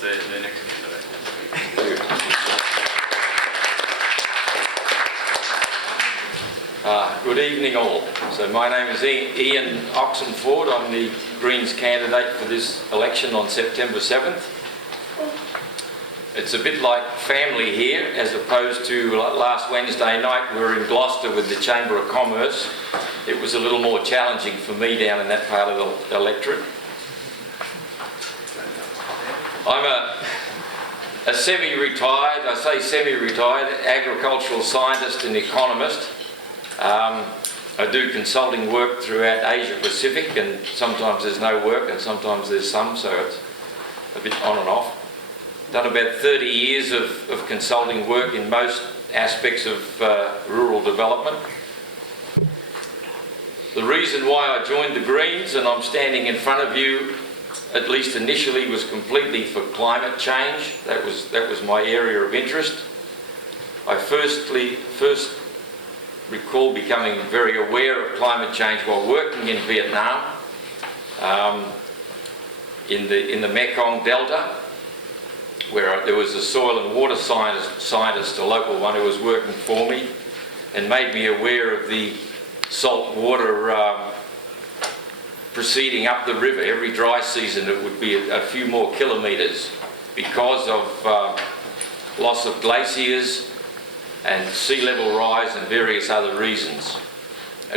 the next candidate. Good evening all. So my name is Ian Oxenford. I'm the Greens candidate for this election on September 7th. It's a bit like family here as opposed to last Wednesday night we were in Gloucester with the Chamber of Commerce. It was a little more challenging for me down in that part of the electorate. I'm a semi-retired, I say semi-retired, agricultural scientist and economist. I do consulting work throughout Asia Pacific, and sometimes there's no work and sometimes there's some, so it's a bit on and off. Done about 30 years of consulting work in most aspects of rural development. The reason why I joined the Greens, and I'm standing in front of you, at least initially, was completely for climate change. That was my area of interest. I first recall becoming very aware of climate change while working in Vietnam, in the Mekong Delta, where there was a soil and water scientist, a local one who was working for me, and made me aware of the salt water proceeding up the river. Every dry season it would be a few more kilometres because of loss of glaciers and sea level rise and various other reasons,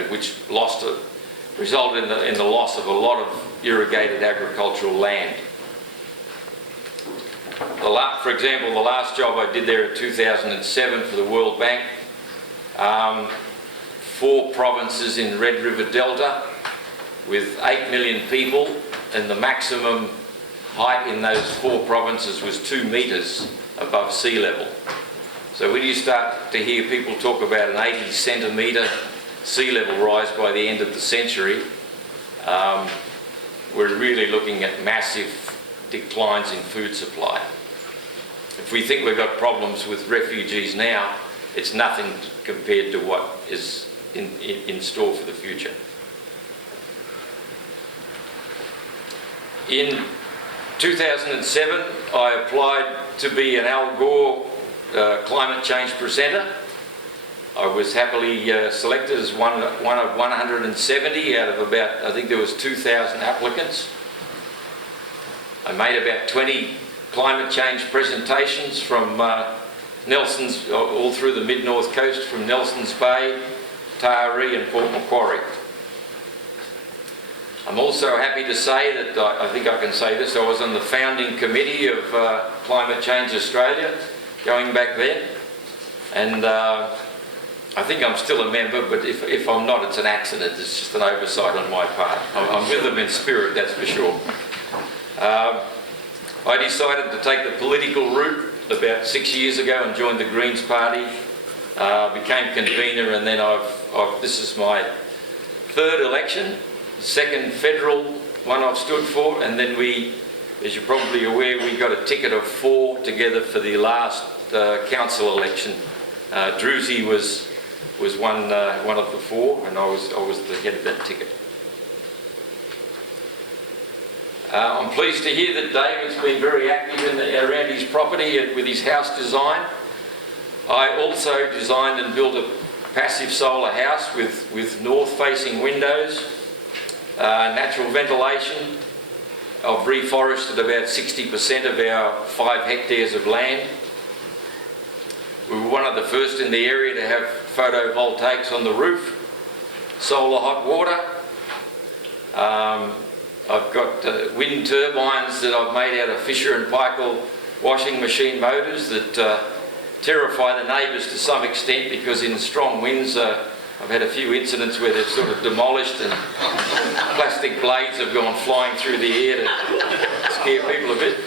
which resulted in the loss of a lot of irrigated agricultural land. For example, the last job I did there in 2007 for the World Bank, 4 provinces in Red River Delta with 8 million people, and the maximum height in those 4 provinces was 2 metres above sea level. So when you start to hear people talk about an 80 centimetre sea level rise by the end of the century, we're really looking at massive declines in food supply. If we think we've got problems with refugees now, it's nothing compared to what is in store for the future. In 2007, I applied to be an Al Gore climate change presenter. I was happily selected as one of 170 out of about, I think there was 2,000 applicants. I made about 20 climate change presentations from Nelson's, all through the mid-north coast, from Nelson's Bay, Taree and Port Macquarie. I'm also happy to say that, I think I can say this, I was on the founding committee of Climate Change Australia, going back then, and I think I'm still a member, but if I'm not, it's an accident. It's just an oversight on my part. I'm with them in spirit, that's for sure. I decided to take the political route about 6 years ago and joined the Greens Party, became convener, and then this is my 3rd election, 2nd federal one I've stood for, and then we, as you're probably aware, we got a ticket of 4 together for the last council election. Druzy was one of the 4, and I was the head of that ticket. I'm pleased to hear that David's been very active around his property with his house design. I also designed and built a passive solar house with north-facing windows, natural ventilation. I've reforested about 60% of our 5 hectares of land. We were one of the first in the area to have photovoltaics on the roof, solar hot water. I've got wind turbines that I've made out of Fisher and Paykel washing machine motors that terrify the neighbours to some extent, because in strong winds I've had a few incidents where they've sort of demolished and plastic blades have gone flying through the air to scare people a bit.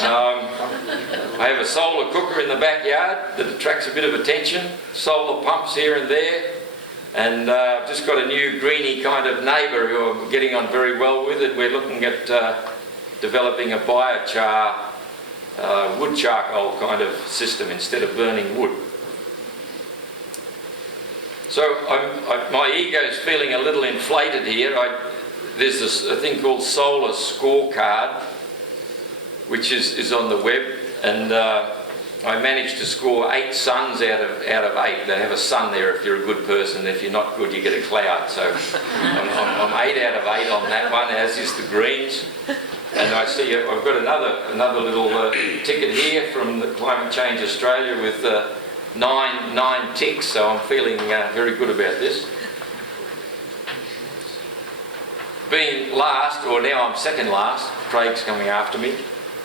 I have a solar cooker in the backyard that attracts a bit of attention, solar pumps here and there, and I've just got a new greeny kind of neighbour who I'm getting on very well with, and we're looking at developing a biochar, wood charcoal kind of system instead of burning wood. So my ego's feeling a little inflated here. There's a thing called solar scorecard, which is on the web, and I managed to score 8 suns out of 8. They have a sun there if you're a good person. If you're not good, you get a cloud. So I'm 8 out of 8 on that one, as is the greens. And I see I've got another little ticket here from the Climate Change Australia with 9 ticks. So I'm feeling very good about this. Being last, or now I'm second last, Craig's coming after me.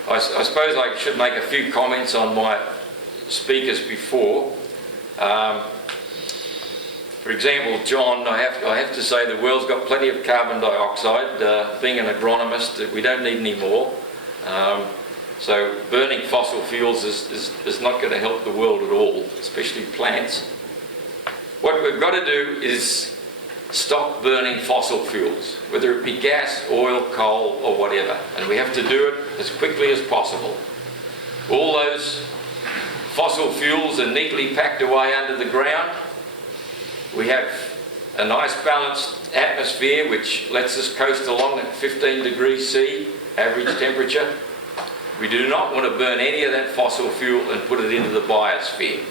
I suppose I should make a few comments on my speakers before. For example, John, I have to say the world's got plenty of carbon dioxide. Being an agronomist, we don't need any more. So burning fossil fuels is not going to help the world at all, especially plants. What we've got to do is stop burning fossil fuels, whether it be gas, oil, coal or whatever, and we have to do it as quickly as possible. All those fossil fuels are neatly packed away under the ground. We have a nice balanced atmosphere which lets us coast along at 15 degrees C average temperature. We do not want to burn any of that fossil fuel and put it into the biosphere.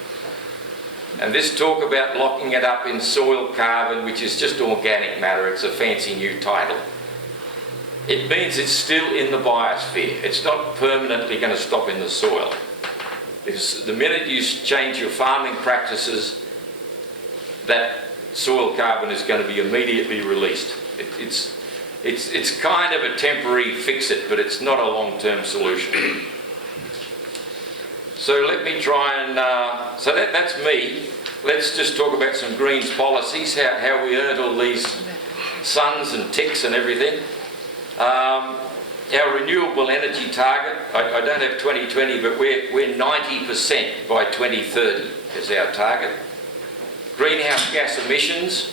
And this talk about locking it up in soil carbon, which is just organic matter, it's a fancy new title. It means it's still in the biosphere. It's not permanently going to stop in the soil. Because the minute you change your farming practices, that soil carbon is going to be immediately released. It's kind of a temporary fix-it, but it's not a long-term solution. So let me try and, so that's me. Let's just talk about some Greens policies, how we earned all these suns and ticks and everything. Our renewable energy target, I don't have 2020, but we're 90% by 2030 is our target. Greenhouse gas emissions,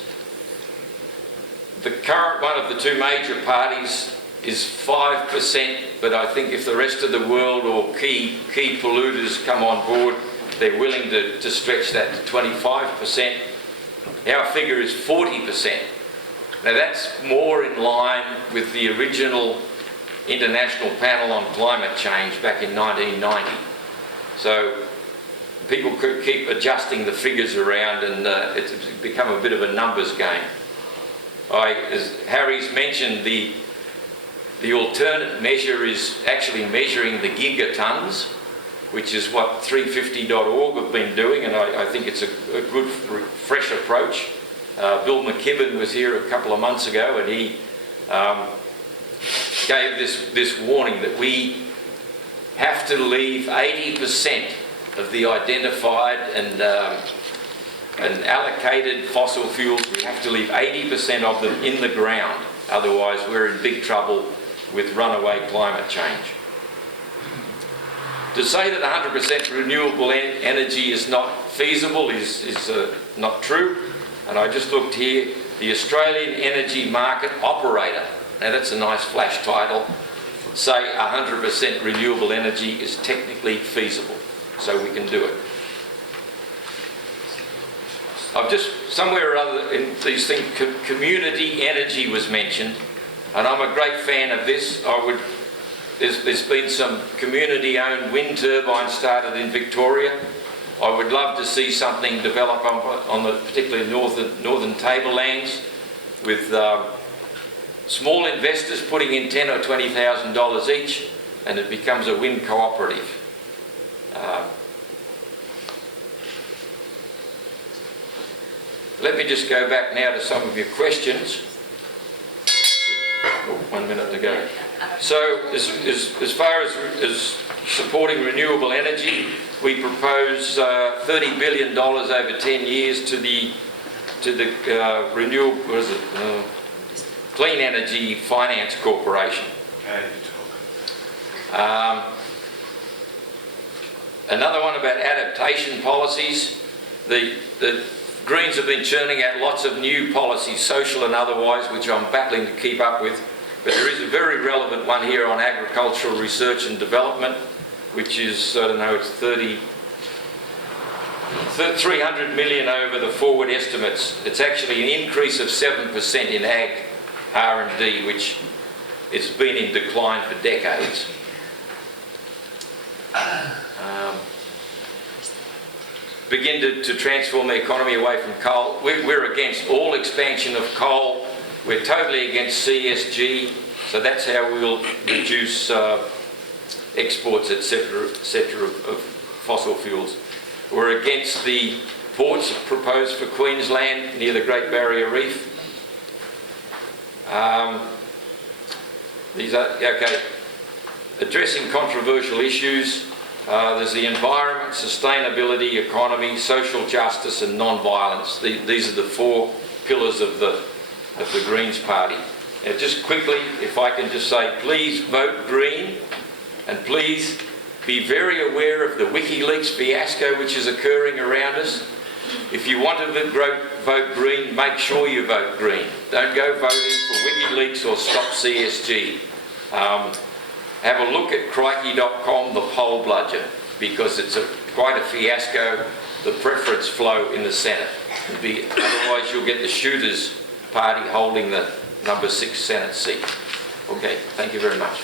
the current one of the two major parties is 5%, but I think if the rest of the world or key polluters come on board, they're willing to stretch that to 25%. Our figure is 40%. Now that's more in line with the original International Panel on Climate Change back in 1990. So people could keep adjusting the figures around, and it's become a bit of a numbers game. As Harry's mentioned, the alternate measure is actually measuring the gigatons, which is what 350.org have been doing, and I think it's a good, fresh approach. Bill McKibben was here a couple of months ago, and he gave this warning that we have to leave 80% of the identified and allocated fossil fuels, we have to leave 80% of them in the ground. Otherwise, we're in big trouble with runaway climate change. To say that 100% renewable energy is not feasible is not true. And I just looked here, the Australian Energy Market Operator, now that's a nice flash title, say 100% renewable energy is technically feasible, so we can do it. I've just, somewhere or other in these things, community energy was mentioned, and I'm a great fan of this. There's been some community-owned wind turbines started in Victoria. I would love to see something develop on the particularly northern tablelands with small investors putting in $10,000 or $20,000 each, and it becomes a wind cooperative. Let me just go back now to some of your questions. Oh, 1 minute to go. So, as far as supporting renewable energy, we propose $30 billion over 10 years to the renewable, Clean Energy Finance Corporation. Another one about adaptation policies. The Greens have been churning out lots of new policies, social and otherwise, which I'm battling to keep up with. But there is a very relevant one here on agricultural research and development, which is, I don't know, it's 300 million over the forward estimates. It's actually an increase of 7% in ag R&D, which has been in decline for decades. begin to transform the economy away from coal. We're against all expansion of coal. We're totally against CSG, so that's how we'll reduce exports, etc., of fossil fuels. We're against the ports proposed for Queensland near the Great Barrier Reef. These are, okay, addressing controversial issues. There's the environment, sustainability, economy, social justice and non-violence. These are the 4 pillars of the Greens Party. Now just quickly, if I can just say, please vote Green, and please be very aware of the WikiLeaks fiasco which is occurring around us. If you want to vote Green, make sure you vote Green. Don't go voting for WikiLeaks or Stop CSG. Have a look at crikey.com, the poll bludger, because it's quite a fiasco, the preference flow in the Senate. Otherwise you'll get the shooters party holding the number 6 Senate seat. Okay, thank you very much.